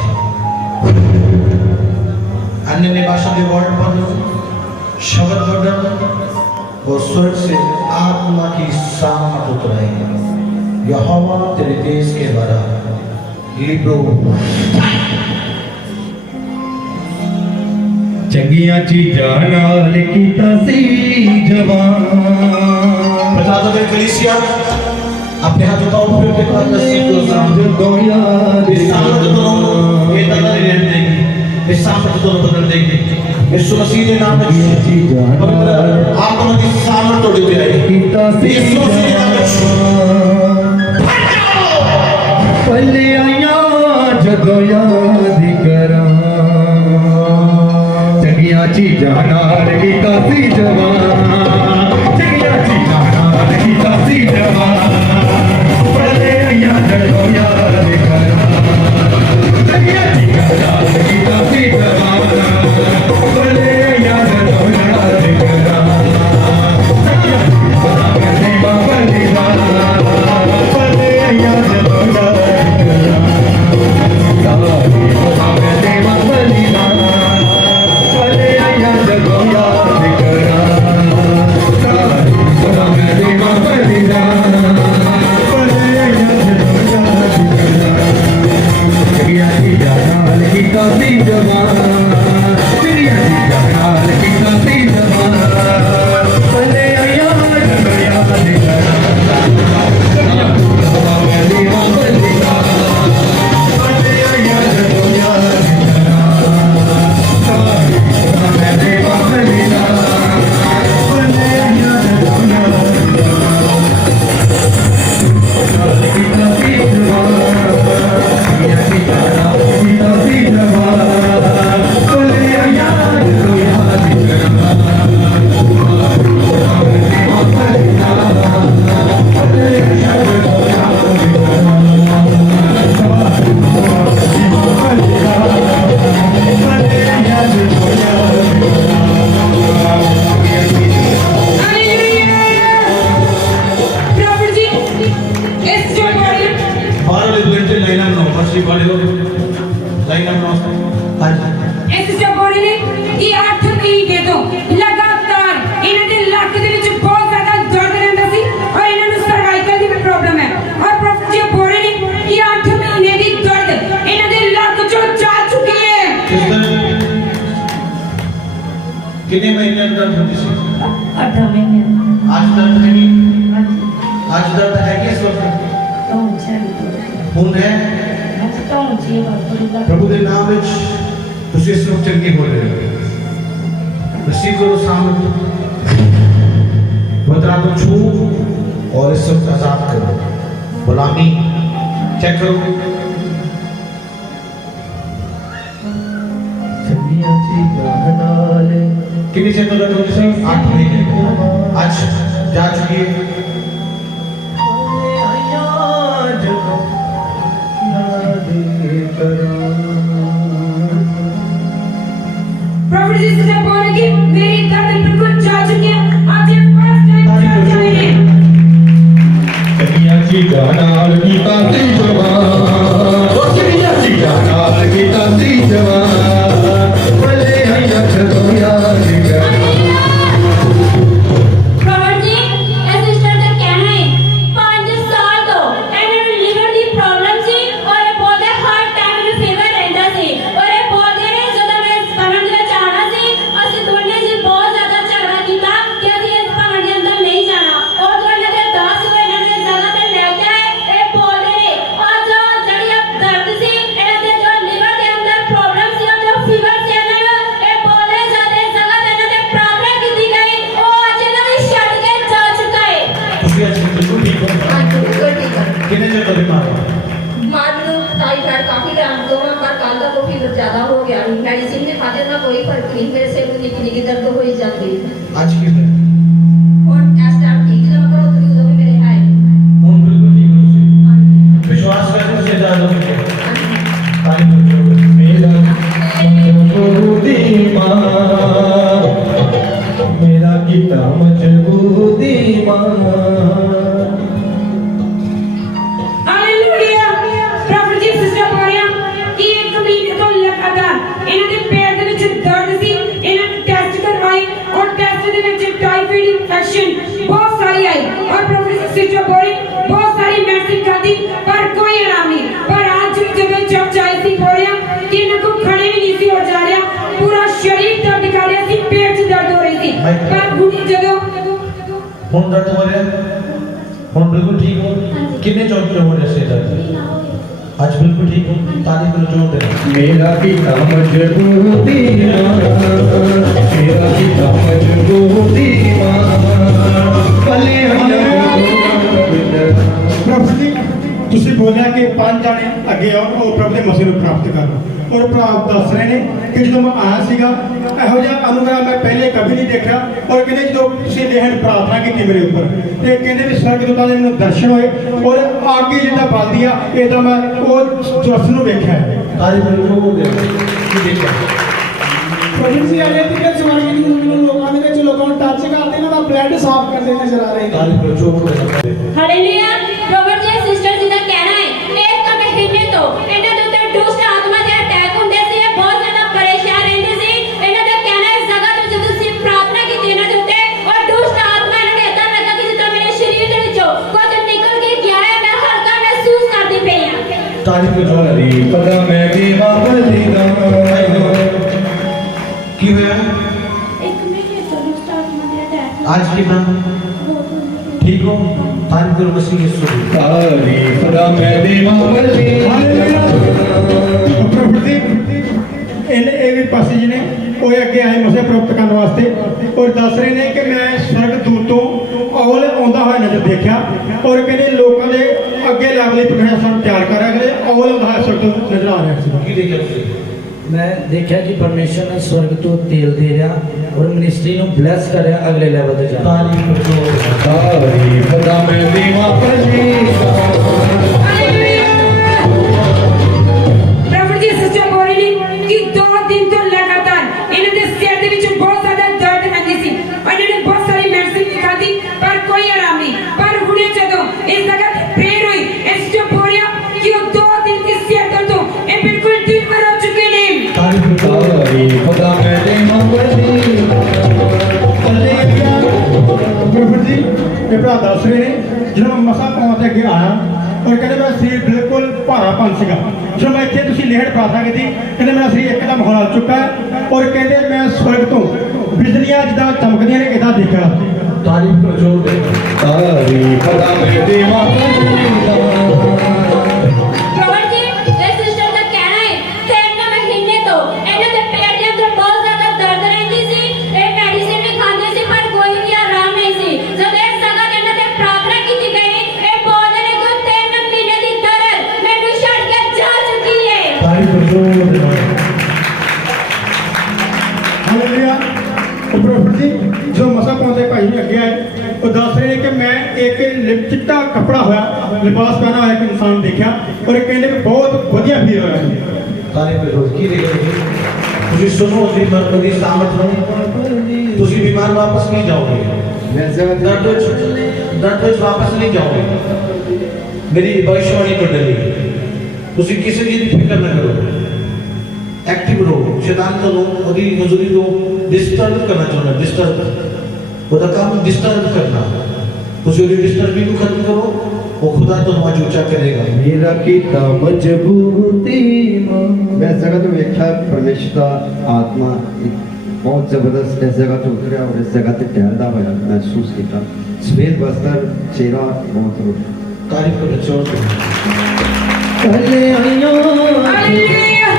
अन्य भाषा के वर्ड पर शब्द पढ़ना और स्वर्ग से आत्मा की सामर्थ उतराएगी। यहोवा तेरे देश के द्वारा लिब्रो चंगिया चीज़ां नाल कीता सी जवान। बता दो मेरे कलीसिया, अपने हाथ उठाओ, फिर के बाद नसीब को जो दोया सामर्थ दोनों ये तला रेट देगी, ये सामर्थ दोनों बदल देगी। यीशु मसीह के नाम में आत्मा की सामर्थ तोड़ी पे आई। कीता सी यीशु मसीह के नाम में पल्ले आया जदों याद करा। चंगिया चीज़ां नाल कीता सी जवान, चंगिया चीज़ां नाल कीता सी जवान। पल्ले आया जदों याद करा। चंगिया चीज़ां नाल कीता सी जवान। पल्ले आया जदों याद करा। चंगिया चीज़ां नाल कीता सी जवान। पल्ले आया जदों याद करा। सारी खुदा देवा बलिदान। पल्ले आया जदों याद करा। सारी खुदा देवा बलिदान। पल्ले आया जदों याद करा। चंगिया चीज़ां नाल कीता सी जवान। चंगिया चीज़ां नाल कीता सी जवान। पल्ले आया जदों याद करा। सारी खुदा देवा बलिदान। पल्ले आया जदों याद करा। सारी खुदा देवा बलिदान। पल्ले आया जदों याद करा। कीता सी जवान। चंगिया चीज़ां नाल कीता सी जवान। पल्ले आया जदों याद करा। प्रॉफिट जी, इस जो बॉडी बारह वाले लाइन अप नो फर्स्ट वाले लोग लाइन अप नो आज ਇਸ ਜਬੋੜੀ ਨੇ ਇਹ 8 ਮਹੀਨੇ ਤੋਂ ਲਗਾਤਾਰ ਇਹਨਾਂ ਦੇ ਲੱਕ ਦੇ ਵਿੱਚ ਬਹੁਤ ਜ਼ਿਆਦਾ ਦਰਦ ਰਹਿੰਦਾ ਸੀ ਔਰ ਇਹਨਾਂ ਨੂੰ ਸਰਵਾਈਕਲ ਦੀ ਪ੍ਰੋਬਲਮ ਹੈ ਔਰ ਪ੍ਰੋਫੈਸਰ ਜਬੋੜੀ ਨੇ ਇਹ 8 ਮਹੀਨੇ ਦੀ ਦਰਦ ਇਹਨਾਂ ਦੇ ਲੱਕ ਚੋਂ ਜਾ ਚੁੱਕੀ ਹੈ। कितने महीने दर्द होती थी? 8 महीने आज दर्द है नहीं? आज दर्द है क्या इस वक्त? खून है? प्रभु के नाम में ਤੁਸੀਂ ਇਸ ਵਕਤ ਚੰਗੇ ਹੋ ਰਹੇ ਹੋ। रिसीव करो सामर्थ, बदला को छू और इस वक्त आजाद करो। गुलामी चेक करो। चंगिया चीज़ां नाल कितनी से दर्द होती थी? 8 महीने। आज जा चुकी है। आया जदों याद करा। प्रॉफिट जी से बोले कि मेरी दर्द बिल्कुल जा चुकी है। आज ये फर्स्ट टाइम जा जाएंगे। चंगिया चीज़ां नाल कीता सी जवान। चंगिया चीज़ां नाल कीता सी जवान। पल्ले आया जदों याद करा। प्रॉफिट जी, ਇਹ ਸਿਸਟਰ ਦਾ ਕਹਿਣਾ ਹੈ 5 ਸਾਲ ਤੋਂ ਇਹਨਾਂ ਨੂੰ ਲੀਵਰ ਦੀ ਪ੍ਰੋਬਲਮ ਸੀ ਔਰ ਇਹ ਬੋਲਦੇ ਹਰ ਟਾਈਮ ਨੂੰ ਫੀਵਰ ਰਹਿੰਦਾ ਸੀ ਔਰ ਇਹ ਬੋਲਦੇ ਨੇ ਜਦੋਂ ਮੈਂ ਇਸ ਭਵਨ ਦੇ ਵਿੱਚ ਆਉਣਾ ਸੀ ਅਸੀਂ ਦੋਨੇ ਜੀ ਬਹੁਤ ਜ਼ਿਆਦਾ ਝਗੜਾ ਕੀਤਾ ਕਿ ਅਸੀਂ ਇਸ ਭਵਨ ਦੇ ਅੰਦਰ ਨਹੀਂ ਜਾਣਾ ਔਰ ਜੋ ਇਹਨਾਂ ਦੇ 10 ਵਜੇ ਇਹਨਾਂ ਨੇ ਜਗ੍ਹਾ ਤੇ ਲੈ ਕੇ ਆਏ ਇਹ ਬੋਲਦੇ ਨੇ ਔਰ ਜੋ ਜਿਹੜੀ ਦਰਦ ਸੀ ਇਹਨਾਂ ਦੇ ਜੋ ਲੀਵਰ ਦੇ ਅੰਦਰ ਪ੍ਰੋਬਲਮ ਸੀ ਉਹ ਜੋ आज की है और इस टाइम ठीक जब करो तो उਦੋਂ भी मेरे आए ਹੁਣ ਬਿਲਕੁਲ ਠੀਕ ਹੋ ਤੁਸੀਂ ਵਿਸ਼ਵਾਸ ਕਰਕੇ ਸੇ ਜਾ ਲਓ ਤਾਰੀਫ ਕਰੋ मेरा मजबूती माँ मेरा गीता मजबूती माँ ਹਾਲੇਲੂਇਆ ਪ੍ਰਭੂ ਜੀ ਸਿਸਟਰ ਬੋਲਿਆ ਕਿ ਇੱਕ ਮਹੀਨੇ ਤੋਂ ਲਗਾਤਾਰ ਇਹਨਾਂ ਦੇ ਪੈਰ ਦੇ ਵਿੱਚ ਦਰਦ ਸੀ ਇਹਨਾਂ ਨੇ ਟੈਸਟ ਕਰਵਾਏ ਔਰ ਟੈਸਟ ਦੇ ਵਿੱਚ ਟਾਈਫਾਇਡ ਇਨਫੈਕਸ਼ਨ ਬਹੁਤ ਸਾਰੀ ਆਈ ਔਰ ਪ੍ਰਭੂ ਜੀ ਸਿਸਟਰ ਬੋਲੀ ਬਹੁਤ ਸਾਰੀ ਮੈਡੀਸਿਨ ਖਾਦੀ ਪਰ ਕੋਈ ਆਰਾਮ ਨਹੀਂ ਪਰ ਅੱਜ ਜਦੋਂ ਚਰਚ ਆਈ ਸੀ ਬੋਲਿਆ ਕਿ ਇਹਨਾਂ को खड़े भी नहीं सी हो जा रहा पूरा शरीर दर्द कर रहा सी पेट च दर्द हो रही थी पर हुणी ਜਦੋਂ ਹੁਣ ਦਰਦ ਹੋ ਰਿਹਾ ਹੁਣ ਬਿਲਕੁਲ ਠੀਕ ਹੋ ਕਿੰਨੇ ਚੌਕ ਹੋ ਰਿਹਾ ਸੇ ਦਰਦ आज बिल्कुल ठीक हो तारीफ करो जोर दे मेरा गीता मजबूती माँ मेरा गीता मजबूती माँ भले ਪ੍ਰਭੂ ਜੀ ਤੁਸੀਂ ਬੋਲਿਆ ਕਿ 5 ਜਾਣੇ ਅੱਗੇ ਆਓ ਉਹ ਪ੍ਰਭੂ ਦੇ ਮਸੀਹ ਨੂੰ ਪ੍ਰਾਪਤ ਕਰਨ ਔਰ ਭਰਾ ਦੱਸ ਰਹੇ ਨੇ ਕਿ ਜਦੋਂ ਮੈਂ ਆਇਆ ਸੀਗਾ ਇਹੋ ਜਿਹਾ ਅਨੁਗ੍ਰਹ ਮੈਂ ਪਹਿਲੇ ਕਦੇ ਨਹੀਂ ਦੇਖਿਆ ਔਰ ਕਹਿੰਦੇ ਜਦੋਂ ਤੁਸੀਂ ਲੇਹਣ ਪ੍ਰਾਰਥਨਾ ਕੀਤੀ ਮੇਰੇ ਉੱਪਰ ਤੇ ਕਹਿੰਦੇ ਵੀ ਸਵਰਗਦੂਤਾਂ ਦੇ ਮੈਨੂੰ ਦਰਸ਼ਨ ਹੋਏ ਔਰ ਅੱਗੇ ਜਿੱਦਾਂ ਬਲਦੀ ਆ ਇਹਦਾ ਮੈਂ ਉਹ ਜੋਸ਼ ਨੂੰ ਵੇਖਿਆ तारीफ करो जोर दे ਕੀ ਦੇਖਿਆ ਪ੍ਰਭੂ ਜੀ ਆਲੇ ਤੇ ਸਵਰਗ ਦੀ ਮੈਨੂੰ ਲੋਕਾਂ ਦੇ ਵਿੱਚ ਲੋਕਾਂ ਨੂੰ ਟੱਚ ਕਰਦੇ ਇਹਨਾਂ ਦਾ ਬਲੱਡ ਸਾਫ਼ ਕਰਦੇ ਨਜ਼ਰ ਆ ਰਹੇ ਨੇ तारीफ करो जोर दे ਹਾਲੇਲੂਇਆ ਪ੍ਰੋਫੈਟ ਜੀ ਸਿਸਟਰ ਜੀ ਦਾ ਕਹਿਣਾ ਹੈ ਇੱਕ ਤਾਂ ਮਹੀਨੇ ਤੋਂ ਇਹਨਾਂ ਦੇ ਉੱਤੇ ਦੁਸ਼ਟ ਆਤਮਾ ਦੇ ਅਟੈਕ ਹੁੰਦੇ ਸੀ ਇਹ ਬਹੁਤ ਜ਼ਿਆਦਾ ਪਰੇਸ਼ਾਨ ਰਹਿੰਦੇ ਸੀ ਇਹਨਾਂ ਦਾ ਕਹਿਣਾ ਹੈ ਇਸ ਜਗ੍ਹਾ ਤੋਂ ਜਦੋਂ ਤੁਸੀਂ ਪ੍ਰਾਰਥਨਾ ਕੀਤੀ ਇਹਨਾਂ ਦੇ ਉੱਤੇ ਔਰ ਦੁਸ਼ਟ ਆਤਮਾ ਇਹਨਾਂ ਨੇ ਏਦਾਂ ਲੱਗਾ ਕਿ ਜਿੱਦਾਂ ਮੇਰੇ ਸਰੀਰ ਦੇ ਵਿੱਚੋਂ ਕੁਝ ਨਿਕਲ ਕੇ ਗਿਆ ਹੈ ਮੈਂ ਹਲਕਾ ਮਹਿਸੂਸ ਕਰਦੀ ਪਈ ਹਾਂ तारीफ करो जोर दे हरी पदा मैं भी वापसी ਕੀ ਹੋਇਆ ਇੱਕ ਮਹੀਨੇ ਤੋਂ ਦੁਸ਼ਟ ਆਤਮਾ ਦੇ ਅਟੈਕ आज कितना ठीक हो तारीफ करो मसीह यीशु की हरी पदा मैं भी वापसी ਪ੍ਰਭੂ ਜੀ ਇਹ ਵੀ ਪਾਸੇ ਜੀ ਨੇ ਉਹ ਅੱਗੇ ਆਏ ਮਸੀਹ ਪ੍ਰਾਪਤ ਕਰਨ ਵਾਸਤੇ ਔਰ ਦੱਸ ਰਹੇ ਨੇ ਕਿ ਮੈਂ ਸਵਰਗ ਦੂਤ ਤੋਂ ਔਲ ਆਉਂਦਾ ਹੋਇਆ ਨਜ਼ਰ ਦੇਖਿਆ ਔਰ ਕਹਿੰਦੇ ਲੋਕਾਂ ਦੇ ਅੱਗੇ ਲੈਵਲ ਦੀ ਪ੍ਰੋਫੈਸ਼ਨ ਤਿਆਰ ਕਰ ਰਹੇ ਨੇ ਔਲ ਆਉਂਦਾ ਹੋਇਆ ਸਵਰਗ ਤੋਂ ਨਜ਼ਰ ਆ ਰਿਹਾ ਸੀ ਕੀ ਦੇਖਿਆ ਤੁਸੀਂ ਮੈਂ ਦੇਖਿਆ ਕਿ ਪਰਮੇਸ਼ਰ ਨੇ ਸਵਰਗ ਤੋਂ ਤੇਲ ਦੇ ਰਿਹਾ ਔਰ ਮਿਨਿਸਟਰੀ ਨੂੰ ਬਲੈਸ ਕਰ ਰਿਹਾ ਅਗਲੇ ਲੈਵਲ ਤੇ ਜਾਣ ਤਾਰੀਫ ਕरो हरी पदा मैं भी वापसी ਪ੍ਰਭੂ ਜੀ ਸਿਸਟਰ ਬੋਲੀ ਨੇ ਕਿ 2 ਦਿਨ ਤੋਂ ਲਗਾਤਾਰ ਇਹਨਾਂ ਦੇ ਸਿਰ ਦੇ ਵਿੱਚ ਬਹੁਤ ਜ਼ਿਆਦਾ ਦਰਦ ਰਹਿੰਦੀ ਸੀ ਔਰ ਇਹਨਾਂ ਨੇ ਬਹੁਤ ਸਾਰੀ ਮੈਡੀਸਿਨ ਵੀ ਖਾਧੀ ਪਰ ਕੋਈ ਆਰਾਮ ਨਹੀਂ ਪਰ ਹੁਣੇ ਜਦੋਂ ਇਸ ਜਗ੍ਹਾ ਤੇ ਪ੍ਰੇਅਰ ਹੋਈ ਇਸ ਤੋਂ ਬੋਲਿਆ ਕਿ ਉਹ 2 ਦਿਨ ਦੀ ਸਿਰ ਦਰਦ ਤੋਂ ਇਹ ਬਿਲਕੁਲ ਠੀਕ ਹੋ ਚੁੱਕੇ ਨੇ तारीफ करो हरी पदा मैं भी वापसी ਪ੍ਰਭੂ ਜੀ ਇਹ ਭਰਾ ਦੱਸ ਰਹੇ ਨੇ ਜਦੋਂ ਮੈਂ ਮਸਾ ਪਹੁੰਚ ਤੇ ਅੱਗੇ ਆਇਆ ਔਰ ਕਹਿੰਦੇ ਮੇਰਾ ਸਰੀਰ ਬਿਲਕੁਲ ਭਾਰਾਪਨ ਸੀਗਾ ਜਦੋਂ ਮੈਂ ਇੱਥੇ ਤੁਸੀਂ ਲੇਹੜ ਪ੍ਰਾਰਥਨਾ ਕੀਤੀ ਕਹਿੰਦੇ ਮੇਰਾ ਸਰੀਰ ਇੱਕਦਮ ਹੌਲਾ ਚੁੱਕਾ ਹੈ ਔਰ ਕਹਿੰਦੇ ਮੈਂ ਸਵਰਗ ਤੋਂ ਬਿਜਲੀਆਂ ਜਿੱਦਾਂ ਚਮਕਦੀਆਂ ਨੇ ਇਦਾਂ ਦੇਖਿਆ तारीफ करो जोर दे हरी पदा मैं भी वापसी ਪ੍ਰੋਫੈਟ ਜੀ ਇਹ ਸਿਸਟਰ ਦਾ ਕਹਿਣਾ ਹੈ 3 ਮਹੀਨੇ ਤੋਂ ਇਹਨਾਂ ਦੇ ਪੇਟ ਦੇ ਅੰਦਰ ਬਹੁਤ ਜ਼ਿਆਦਾ ਦਰਦ ਰਹਿੰਦੀ ਸੀ ਇਹ ਮੈਡੀਸਿਨ ਵੀ ਖਾਂਦੇ ਸੀ ਪਰ ਕੋਈ ਵੀ ਆਰਾਮ ਨਹੀਂ ਸੀ ਜਦੋਂ ਇਸ ਜਗ੍ਹਾ ਤੇ ਇਹਨਾਂ ਤੇ ਪ੍ਰਾਰਥਨਾ ਕੀਤੀ ਗਈ ਇਹ ਬੋਲਦੇ ਨੇ ਕਿ 3 ਮਹੀਨੇ ਦੀ ਦਰਦ ਮੈਨੂੰ ਛੱਡ ਕੇ ਜਾ ਚੁੱਕੀ ਹੈ तारीफ करो जोर दे ਹਾਲੇਲੂਇਆ ਪ੍ਰਭੂ ਜੀ ਜੋ ਮਸਾ ਪਹੁੰਚੇ ਭਾਈ ਜੀ ਅੱਗੇ ਆਏ ਉਹ ਦੱਸ ਰਹੇ ਨੇ ਕਿ ਮੈਂ ਇੱਕ ਚਿੱਟਾ ਕੱਪੜਾ ਹੋਇਆ ਲਿਬਾਸ ਪਹਿਨਾ ਹੋਇਆ ਇੱਕ ਇਨਸਾਨ ਦੇਖਿਆ ਔਰ ਇਹ ਕਹਿੰਦੇ ਕਿ ਬਹੁਤ ਵਧੀਆ ਫੀਲ ਹੋਇਆ तारीफ करो की देखिए ਤੁਸੀਂ ਸੁਣੋ ਜੀ ਮਨ ਦੀ ਸਾਮਤ ਨੂੰ ਤੁਸੀਂ ਬਿਮਾਰ ਵਾਪਸ ਨਹੀਂ ਜਾਓਗੇ ਦਰਦ ਵਿੱਚ ਵਾਪਸ ਨਹੀਂ ਜਾਓਗੇ ਮੇਰੀ ਭਵਿष्यवाणी ਟੁੱਟੇਗੀ ਤੁਸੀਂ ਕਿਸੇ ਚੀਜ਼ ਦੀ ਫਿਕਰ ਨਾ ਕਰੋ ਐਕਟਿਵ ਰਹੋ ਸ਼ੈਤਾਨ ਨੂੰ ਉਹਦੀ ਮਜ਼ਦੂਰੀ ਤੋਂ ਡਿਸਟਰਬ ਕਰਨਾ ਚਾਹੁੰਦਾ ਡਿਸਟਰਬ ਉਹਦਾ ਕੰਮ ਡਿਸਟਰਬ ਕਰਨਾ ਤੁਸੀਂ ਉਹਦੀ ਡਿਸਟਰਬਿੰਗ ਨੂੰ ਖਤਮ ਕਰੋ ਉਹ ਖੁਦਾ ਤੁਹਾਨੂੰ ਅੱਜ ਉੱਚਾ ਕਰੇਗਾ मेरा गीता मजबूती माँ मैं इस जगह तो वेख्या परमेश्वर का आत्मा एक बहुत जबरदस्त इस जगह तो उतरिया और इस जगह ते टहलदा होया महसूस किया सफेद बस्तर चेहरा बहुत रोशन तारीफ करो जोर से पहले आइयो ਹਾਲੇਲੂਇਆ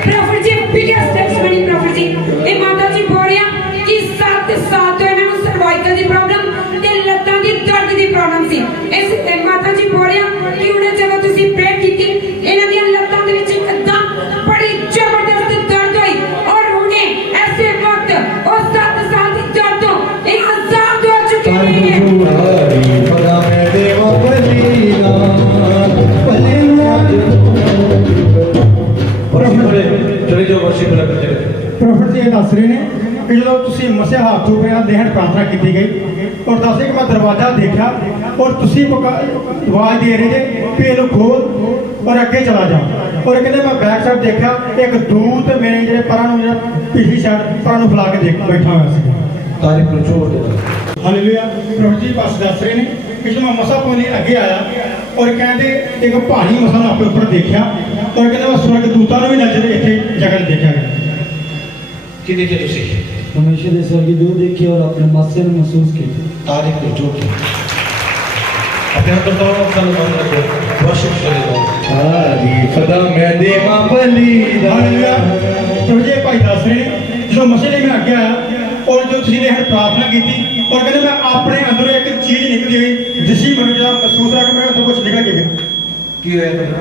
ਪ੍ਰਭੂ ਜੀ ਬਿਗੇਸਟ ਟੈਸਟਮਨੀ ਪ੍ਰਭੂ ਜੀ ਇਹ ਮਾਤਾ ਜੀ ਬੋਲ ਰਿਹਾ ਕਿ 7 ਸਾਲ ਤੋਂ ਇਹਨਾਂ ਨੂੰ ਸਰਵਾਈਕਲ ਦੀ ਪ੍ਰੋਬਲਮ ਤੇ ਲੱਤਾਂ ਦੀ ਦਰਦ ਦੀ ਪ੍ਰੋਬਲਮ ਸੀ ਇਸ ਮਾਤਾ ਜੀ ਬੋਲ ਰਿਹਾ ਕਿ ਉਹਨੇ ਜਦੋਂ ਤੁਸੀਂ ਪ੍ਰੇਅਰ ਕੀਤੀ ਇਹਨਾਂ ਦੀਆਂ ਲੱਤਾਂ ਦੇ ਵਿੱਚ ਇੱਕਦਮ ਬੜੀ ਜ਼ਬਰਦਸਤ ਦਰਦ ਹੋਈ ਔਰ ਉਹਨੇ ਐਸੇ ਵਕਤ ਉਹ 7 ਸਾਲ ਦੀ ਦਰਦ दस रहे हैं कि जो तुम मसिया हाथ चुपिया देहन प्रार्थना की गई और दस कि मैं दरवाजा देखा और तुम आवाज दे रहे थे कि इन्हू खोल और अगे चला जा और कहते मैं बैक साइड देखा एक दूत मेरे जो पर पिछली साइड पर फैला के देख बैठा हुआ से तारीफ को जोर दे हालेलुया प्रभु जी पास दस रहे हैं कि जो मैं मसा पौने अगे आया और कहते एक भारी मसा अपने ऊपर देखा और कहते मैं स्वर्ग दूतां भी नजर इतने जगह देखा गया कि देखे तुसी परमेश्वर के स्वर्गदूत देखे और अपने मस्से में महसूस किए तारीफ को जोर दे अपने हाथ तो कल बंद रखो वर्शिप करेगा सदा मैं देवा बलिदान हालेलुया प्रभु जी भाई दस रहे हैं जो मसले में अगे आया और जो तुसीं ने प्रार्थना की और कहते मैं अपने अंदरों एक चीज निकली हुई जिसी मन जो महसूस रहा कि मेरे अंदर कुछ निकल के गया की होया तेरा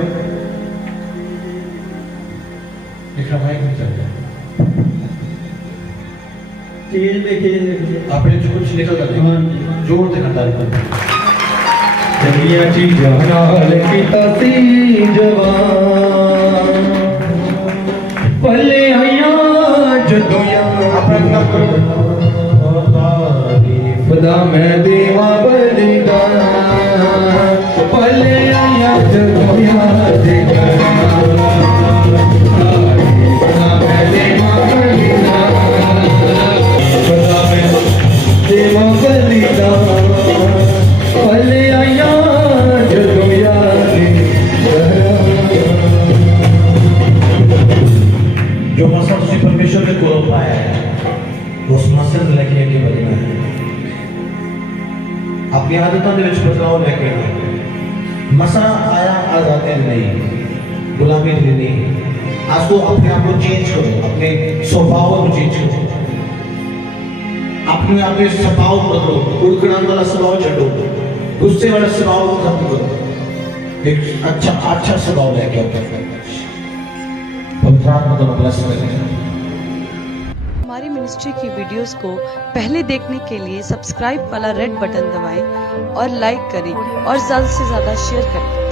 लिखा माइक नहीं चल रहा चीज देखे अपने जो कुछ निकल गया जोर से तारीफ कर जलिया चीज़ां नाल कीता सी जवान पले आया जदों अपना करो खुदा मैं देवा बलिदान पले आया जदों याद करा खुदा मैं देवा बलिदान खुदा मैं देवा बलिदान पले आया जदों याद करा जो मसा तुसी परमेश्वर के कोल पाया है उस मसल लेके आगे बढ़ना है अपनी आदतों के विच बदलाव लेके आना मसा आया आजादी नहीं गुलामी नहीं आज तो अपने आप को चेंज करो अपने स्वभाव को चेंज करो अपने स्वभाव बदलो उड़कना वाला स्वभाव छो गुस्से वाला स्वभाव को खत्म करो एक अच्छा स्वभाव लेके आओ पवित्र आत्मा को ब्लेस करें हमारी मिनिस्ट्री की वीडियोस को पहले देखने के लिए सब्सक्राइब वाला रेड बटन दबाएं और लाइक करें और ज़्यादा से ज़्यादा शेयर करें।